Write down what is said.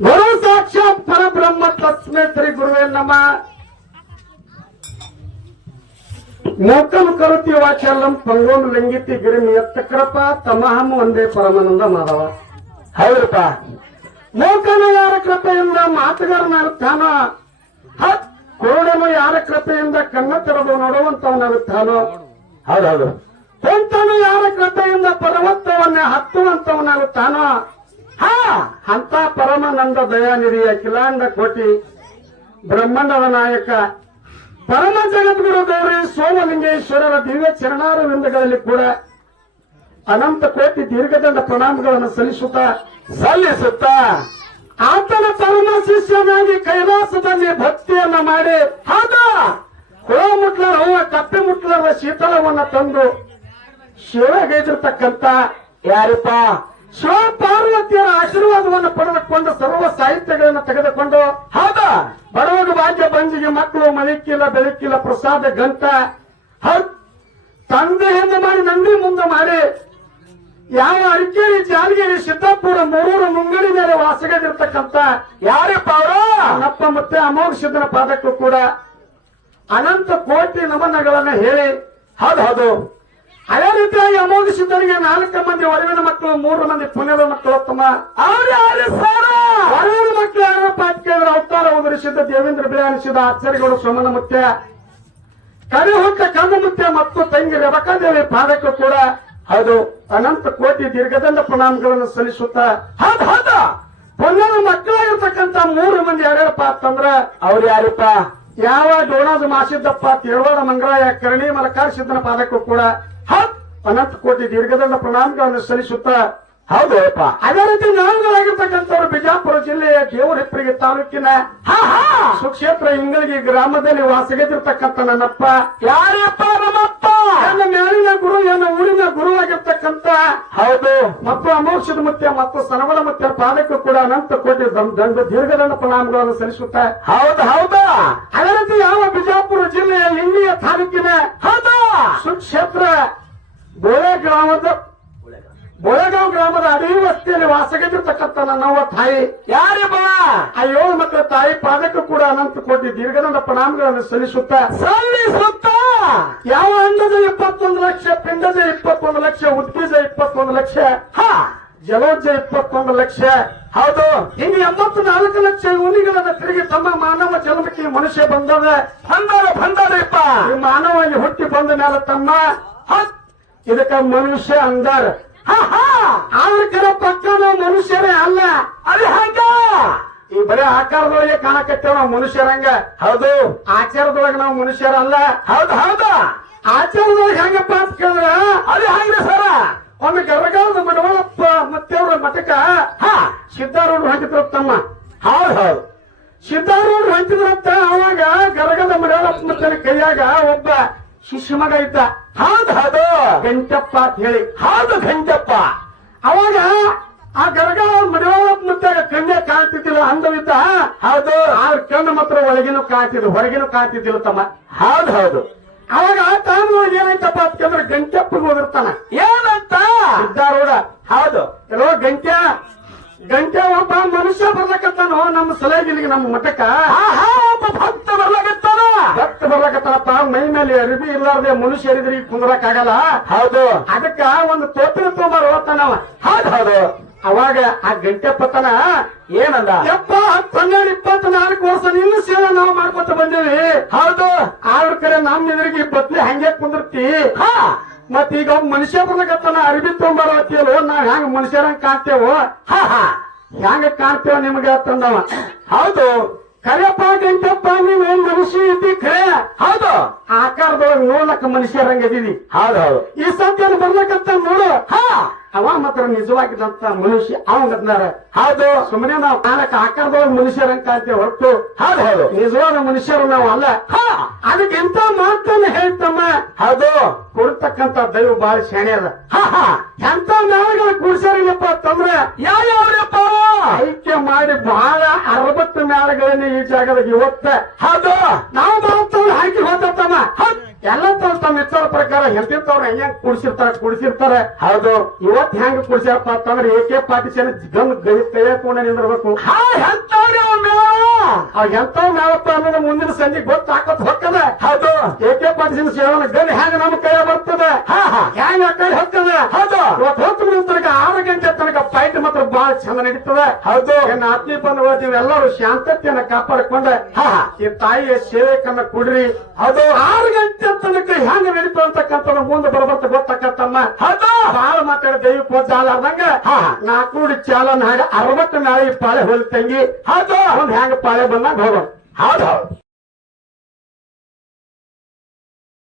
ಗುರು ಸಾಕ್ಷಾತ್ ಪರಬ್ರಹ್ಮ ತಸ್ಮೇ ಶ್ರೀ ಗುರುವೇ ನಮ. ಮೂಕಂ ಕರುತಿ ವಾಚಲಂ ಪಂಗೋಂ ಲಿಂಗಿತಿ ಎತ್ತ ಎತ್ತಕ್ರಪ ತಮಹಂ ಒಂದೇ ಪರಮಾನಂದ ಮಾಧವ. ಹೌದಪ್ಪ ಮೋಕನು ಯಾರ ಕೃಪೆಯಿಂದ ಮಾತುಗಾರನಾಗುತ್ತಾನೋ ಹತ್ ಕೋಡನು ಯಾರ ಕೃಪೆಯಿಂದ ಕಣ್ಣ ತೆರೆದು ನೋಡುವಂತವನಾಗುತ್ತಾನೋ ಹೌದೌದು. ಕುಂತನು ಯಾರ ಕೃಪೆಯಿಂದ ಪರ್ವತವನ್ನೇ ಹತ್ತುವಂತವನಾಗುತ್ತಾನೋ ಹಾ ಅಂತ ಪರಮಾನಂದ ದಯಾನಿಧಿಯ ಕಿಲಾಂಡ ಕೋಟಿ ಬ್ರಹ್ಮಾಂಡದ ನಾಯಕ ಪರಮ ಜಗದ್ಗುರು ಗೌರಿ ಸೋಮಲಿಂಗೇಶ್ವರರ ದಿವ್ಯ ಚರಣಾರವಿಂದಗಳಲ್ಲಿ ಕೂಡ ಅನಂತ ಕೋಟಿ ದೀರ್ಘದಂಡ ಪ್ರಣಾಮಗಳನ್ನು ಸಲ್ಲಿಸುತ್ತಾ ಸಲ್ಲಿಸುತ್ತಾ ಆತನ ಪರಮ ಶಿಷ್ಯನಾಗಿ ಕೈಲಾಸದಲ್ಲಿ ಭಕ್ತಿಯನ್ನ ಮಾಡಿ ಹೌದ! ಹೋ ಮುಟ್ಲರ ಹೂವ ಕಪ್ಪೆ ಮುಟ್ಲರ ಶೀತಳವನ್ನ ತಂದು ಶಿವಗೈದಿರ್ತಕ್ಕಂತ ಯಾರಪ್ಪ? ಶಿವ ಪಾರ್ವತಿಯರ ಆಶೀರ್ವಾದವನ್ನು ಪಡೆದುಕೊಂಡು ಸರ್ವ ಸಾಹಿತ್ಯಗಳನ್ನು ತೆಗೆದುಕೊಂಡು ಹೌದಾ? ಬಡವಗ ಭಾಗ್ಯ ಬಂದಿಗೆ ಮಕ್ಕಳು ಮಲಿಕ್ಕಿಲ್ಲ ಬೆಳಕಿಲ್ಲ ಪ್ರಸಾದ ಗಂಟ ತಂದೆ ಹಿಂದೆ ಮಾಡಿ ನಂದಿ ಮುಂದೆ ಮಾಡಿ. ಯಾವ ಅರಿಕೇರಿ ಜಾಲಗೇರಿ ಸಿದ್ದಾಪುರ ಮೂರೂರು ಮುಂಗಡಿ ಮೇಲೆ ವಾಸಗದಿರ್ತಕ್ಕಂತ ಯಾರಪ್ಪ ಅವರು ನಪ್ಪ ಮತ್ತೆ ಅಮೋಘ ಸಿದ್ದನ ಪಾದಕ್ಕೂ ಕೂಡ ಅನಂತ ಕೋಟಿ ನಮನಗಳನ್ನ ಹೇಳಿ ಹೌದು ಹೌದು. ಅದೇ ರೀತಿಯಾಗಿ ಅಮೋಘ ಸಿದ್ಧರಿಗೆ ನಾಲ್ಕು ಮಂದಿ ಹೊರವಿನ ಮಕ್ಕಳು ಮೂರು ಮಂದಿ ಪುಣ್ಯದ ಮಕ್ಕಳು ತಮ್ಮ ಅವರ ಮಕ್ಕಳು ಯಾರಪ್ಪ ಅಂತ ಕೇಳಿದ್ರೆ ಅವತಾರ ಉದರಿಸಿದ ದೇವೇಂದ್ರ ಬಿಳಿಯಾನಿಸಿದ ಆಚಾರ್ಯಗಳು ಸೋಮನ ಮುತ್ಯ. ಕಂದು ಕಂದಮುತ್ಯ ಮತ್ತು ತಂಗಿ ರೇವಕಾದೇವಿ ಪಾದಕ್ಕೂ ಕೂಡ ಅದು ಅನಂತ ಕೋಟಿ ದೀರ್ಘದಂಡ ಪ್ರಣಾಮಗಳನ್ನು ಸಲ್ಲಿಸುತ್ತಾ ಹೌದು ಹೌದ. ಪುಣ್ಯದ ಮಕ್ಕಳಾಗಿರ್ತಕ್ಕಂತ ಮೂರು ಮಂದಿ ಯಾರ್ಯಾರಪ್ಪ ಅಂತಂದ್ರ ಅವ್ರು ಯಾರಪ್ಪ? ಯಾವ ಡೋಣದ ಮಾಸಿದ್ದಪ್ಪ ತೇರವಾಡ ಮಂಗರಾಯ ಕರ್ಣಿ ಮಲಕಾರ ಸಿದ್ದನ ಪಾದಕ್ಕೂ ಕೂಡ ಅನಂತ ಕೋಟಿ ದೀರ್ಘದಂಡ ಪ್ರಣಾಮಗಳನ್ನು ಸಲ್ಲಿಸುತ್ತಾ ಹೌದು ಅಪ್ಪ ಅದೇ ರೀತಿ ನಾವುಗಳಾಗಿರ್ತಕ್ಕಂಥವ್ರು ಬಿಜಾಪುರ ಜಿಲ್ಲೆಯ ದೇವರಿಪ್ಪರಿಗೆ ತಾಲೂಕಿನ ಸುಕ್ಷೇತ್ರ ಇಂಗಳಿಗೆ ಗ್ರಾಮದಲ್ಲಿ ವಾಸಗದಿರ್ತಕ್ಕಂಥ ನನ್ನಪ್ಪ. ಯಾರಪ್ಪ ನಮ್ಮಪ್ಪ? ನನ್ನ ಮೇಲಿನ ಗುರು ನನ್ನ ಊರಿನ ಗುರು ಆಗಿರ್ತಕ್ಕಂಥ ಹೌದು. ಮತ್ತು ಅಮೋಕ್ಷದ ಮುತ್ಯ ಮತ್ತು ಸನವಳ ಮುತ್ಯ ಪಾದಕ್ಕೂ ಕೂಡ ಅನಂತ ಕೋಟಿ ದಂಡ ದಂಡ ದೀರ್ಘದಂಡ ಪ್ರಣಾಮಗಳನ್ನು ಸಲ್ಲಿಸುತ್ತಾ. ಹೌದು ಹೌದಾ. ಅದೇ ರೀತಿ ಯಾವ ಬಿಜಾಪುರ ಜಿಲ್ಲೆಯ ಇಂಡಿಯ ತಾಲೂಕಿನ ಹೌದಾ. ಸುಕ್ಷೇತ್ರ ಬೋಳೆ ಗ್ರಾಮದ ಬೋಳೆಗಾಂವ್ ಗ್ರಾಮದ ಅಡಿವಸ್ತಿಯಲ್ಲಿ ವಾಸಗದಿರ್ತಕ್ಕಂಥ ನನ್ನವ್ವ ತಾಯಿ. ಯಾರೇ ಬಾ ಆ ಏಳು ಮಕ್ಕಳ ತಾಯಿ ಪಾದಕ್ಕೂ ಕೂಡ ಅನಂತ ಕೋಟಿ ದೀರ್ಘದಂಡ ಪ್ರಣಾಮಗಳನ್ನು ಸಲ್ಲಿಸುತ್ತ. ಸಲ್ಲಿಸುತ್ತ? ಯಾವ ಅಂಡದ ಇಪ್ಪತ್ತೊಂದು ಲಕ್ಷ ಪಿಂಡದ ಇಪ್ಪತ್ತೊಂದು ಲಕ್ಷ ಉದ್ಬೀಜ ಇಪ್ಪತ್ತೊಂದು ಲಕ್ಷ ಹಾ. ಜಲೋಜ ಇಪ್ಪತ್ತೊಂದು ಲಕ್ಷ. ಹೌದು. ಇನ್ನು ಎಂಬತ್ತು ನಾಲ್ಕು ಲಕ್ಷ ಉನಿಗಳನ್ನ ತಿರುಗಿ ತಮ್ಮ ಮಾನವ ಜನ್ಮಕ್ಕೆ ಮನುಷ್ಯ ಬಂದದ. ಬಂದಾರ ಬಂದಾರಪ್ಪ ಈ ಮಾನವ ಹುಟ್ಟಿ ಬಂದ ಮೇಲೆ ತಮ್ಮ ಹತ್ ಇದಕ್ಕ ಮನುಷ್ಯ ಅಂದಾರ ಆದ್ರ ಕರ ಪಕ್ಕ ನಾವು ಮನುಷ್ಯರೇ ಅಲ್ಲ. ಅದೇ ಹಂಗ. ಈ ಬರೀ ಆಕಾರದೊಳಗೆ ಕಾಣಕತ್ತೇವ ನಾವು ಮನುಷ್ಯರಂಗ. ಹೌದು. ಆಚಾರದೊಳಗೆ ನಾವು ಮನುಷ್ಯರಲ್ಲ. ಹೌದು ಹೌದು. ಆಚಾರದೊಳಗೆ ಹೆಂಗಪ್ಪ ಅಂತ ಕೇಳಿದ್ರ? ಅದೇ ಹಂಗ್ರಿ ಸರ? ಒಮ್ಮೆ ಗರಗಾಲದ ಮಡವಳಪ್ಪ ಮತ್ತೆ ಅವ್ರ ಮಠಕ್ಕ ಹಾ. ಸಿದ್ಧಾರೂಢ ಹೊಂಟಿದ್ರು ತಮ್ಮ. ಹೌದು ಹೌದು. ಸಿದ್ಧಾರೂಢ ಹೊಂಟಿದ್ರಂತ ಅವಾಗ ಗರಗದ ಮಡವಳಪ್ಪ ಮತ್ತೆ ಕೈಯಾಗ ಒಬ್ಬ ಶಿಷ್ಯ ಮಗ ಇದ್ದ. ಹೌದು ಹೌದು. ಗಂಟಪ್ಪ ಅಂತ ಹೇಳಿ. ಹೌದು ಗಂಟಪ್ಪ. ಅವಾಗ ಆ ಗರಗಳ ಮಡಿವಾಳಪ್ಪ ಮುತ್ತಾಗ ಕಣ್ಣೆ ಕಾಣ್ತಿದ್ದಿಲ್ಲ ಅಂದವಿದ್ದ. ಹೌದು. ಆ ಕಣ್ಣು ಮಾತ್ರ ಒಳಗಿನೂ ಕಾಣ್ತಿದ್ರು ಹೊರಗಿನೂ ಕಾಣ್ತಿದ್ದಿಲ್ಲ ತಮ್ಮ. ಹೌದು ಹೌದು. ಅವಾಗ ಆ ತಾನು ಏನಾಯ್ತಪ್ಪ ಅಂತಂದ್ರೆ ಗಂಟೆಪ್ಪಗೆ ಹೋಗಿರ್ತಾನ. ಏನಂತ? ಸಿದ್ದಾರೂಢ ಹೌದು. ಎಲ್ಲೋ ಗಂಟೆ ಗಂಟೆ ಒಬ್ಬ ಮನುಷ್ಯ ಬರ್ಲಕತ್ತಾನೋ ನಮ್ಮ ಸಲಹೆ ನಮ್ಮ ಮಠಕ್ಕ. ಭಕ್ತ ಬರ್ಲಕತ್ತಪ್ಪ ಮೈ ಮೇಲೆ ಅರಿಬಿ ಇಲ್ಲಾರ್ದೆ ಮನುಷ್ಯ ಈಗ ಕುಂದ್ರಕ್ ಆಗಲ್ಲ ಹೌದು. ಅದಕ್ಕ ಒಂದು ತೋಪಿನ ತೊಂಬಾರ ಹೋಗ್ತಾನವ ಹೌದು ಹೌದು. ಅವಾಗ ಆ ಗಂಟೆಪ್ಪತನ ಏನಲ್ಲ? ಯಪ್ಪ ಹನ್ನೆರಡು ಇಪ್ಪತ್ನಾಲ್ಕು ವರ್ಷ ನಿನ್ನ ಸೇವೆ ನಾವು ಮಾಡ್ಕೊತ ಬಂದೇವಿ. ಹೌದು. ಆದ್ರ ಕರೆ ನಮ್ಮ ಎದುರಿಗೆ ಬದ್ಲಿ ಹಂಗೆ ಕುಂದಿರ್ತಿ. ಹಾ. ಮತ್ ಈಗ ಮನುಷ್ಯ ಬರ್ಲಕತ್ತಾನ ಅರಿವಿ ತೊಂಬರತ್ತಿಯಲ್ಲೋ ನಾವ್ ಹೆಂಗ ಮನುಷ್ಯರಂಗ್ ಕಾಣ್ತೇವೋ? ಹಾ ಹಾ. ಹೆಂಗ ಕಾಣ್ತೇವ ನಿಮ್ಗೆ ತಂದವ ಹೌದು. ಕರೆಯಪ್ಪ ಗಂಟಪ್ಪ ನೀವೇನ್ ಮನುಷ್ಯ ಇದ್ದಿ ಖರೆ ಹೌದು. ಆಕಾರದೊಳಗೆ ನೋಡ್ಲಕ್ಕ ಮನುಷ್ಯರಂಗ ಇದೀವಿ ಹೌದು ಹೌದು. ಈ ಸದ್ಯ ಬರ್ಲಕ್ಕಂತ ನೋಡು. ಹಾ. ಅವ ಮಾತ್ರ ನಿಜವಾಗಿದ್ದಂತ ಮನುಷ್ಯ ಅವಂಗದ್ನಾರ ಹೌದು. ಸುಮ್ಮನೆ ನಾವು ಕಾಣಕ ಆಕಾರದೊಳಗೆ ಮನುಷ್ಯರಂಗ ಅಂತ ಹೊರಟು ಹೌದು ಹೌದು. ನಿಜವಾದ ಮನುಷ್ಯರು ನಾವು ಅಲ್ಲ. ಹಾ. ಅದಕ್ಕೆ ಎಂತ ಮಾತನ್ನ ಹೇಳ್ತಮ್ಮ? ಹೌದು. ಕೊಡ್ತಕ್ಕಂತ ದೈವ ಬಹಳ ಶಾಣೆ ಅದ. ಹಾ ಹಾ. ಎಂತ ನಾಳೆಗಳ ಕೂಡ್ಸಾರಿಲ್ಲಪ್ಪ ಅಂತಂದ್ರೆ ಯಾವ್ಯಾವ್ರಪ್ಪ ಐಕ್ಯ ಮಾಡಿ ಬಹಳ ಮೇಳಗಳನ್ನ ಈ ಜಾಗದಾಗ ಇವತ್ತ. ಹೌದು. ನಾವು ಮಾತ್ರ ಹಾಕಿ ಹೋದತ್ತಮ್ಮ ಎಲ್ಲ ತಮ್ಮ ತಮ್ಮ ಪ್ರಕಾರ ಎಂತಿಂತವ್ರ ಹೆಂಗ್ ಕುಡ್ಸಿರ್ತಾರ ಕುಡಿಸಿರ್ತಾರ. ಹೌದು. ಇವತ್ ಹೆಂಗ್ ಕುಡಿಸ್ಯಾರಪ್ಪ ಅಂತಂದ್ರೆ ಏಕೆ ಪಾರ್ಟಿಷನ್ ಗನ್ ಕೈ ಕೈಯಾಕೊಂಡ ನಿಂದಿರ್ಬೇಕು. ಎಂತ ಮೇಳಪ್ಪ ಅನ್ನೋದು ಮುಂದಿನ ಸಂಜೆ ಗೊತ್ತಾಕತ್ ಹೊಕ್ಕದ. ಹೌದು. ಏಕೆ ಪಾರ್ಟಿಷನ್ ಸೇವನ ಗನ್ ಹೆಂಗ್ ನಮ್ಮ ಕೈ ಬರ್ತದೆ ಹಾ ಹಾ ಹೆಂಗ ಆ ಕಡೆ ಹೋಗ್ತದೆ ಹೌದು ಇವತ್ತು ಹೊತ್ತು ತನಕ ಆರು ಗಂಟೆ ತನಕ ಫೈಟ್ ಮಾತ್ರ ಬಹಳ ಚಂದ ನಡೀತದೆ ಹೌದು. ನನ್ನ ಆತ್ಮೀಯ ಬಂಧುಗಳು ನೀವೆಲ್ಲರೂ ಶಾಂತತೆಯನ್ನ ಕಾಪಾಡಿಕೊಂಡ. ಈ ತಾಯಿಯ ಸೇವೆಕನ್ನ ಕುಡ್ರಿ. ಅದು ಆರು ಗಂಟೆ ತನಕ ಹೆಂಗ ನಡೀತು ಅಂತಕ್ಕಂಥದ್ದು ಮುಂದೆ ಬರಬಂತ ಗೊತ್ತಾಕತ್ತಮ್ಮ. ಹೌದು. ಬಾಳ ಮಾತಾಡ ದೈವ ಪೂಜೆ ಆಲಾರ್ದಂಗ ಹಾ. ನಾಲ್ಕೂಡಿ ಚಾಲನ್ ಹಾಗೆ ಅರವತ್ತು ನಾಳೆ ಪಾಳೆ ಹೋಲಿ ತಂಗಿ ಹೌದು. ಒಂದ್ ಹೆಂಗ ಪಾಳೆ ಬಂದಾಗ ಹೋಗೋಣ ಹೌದು ಹೌದು.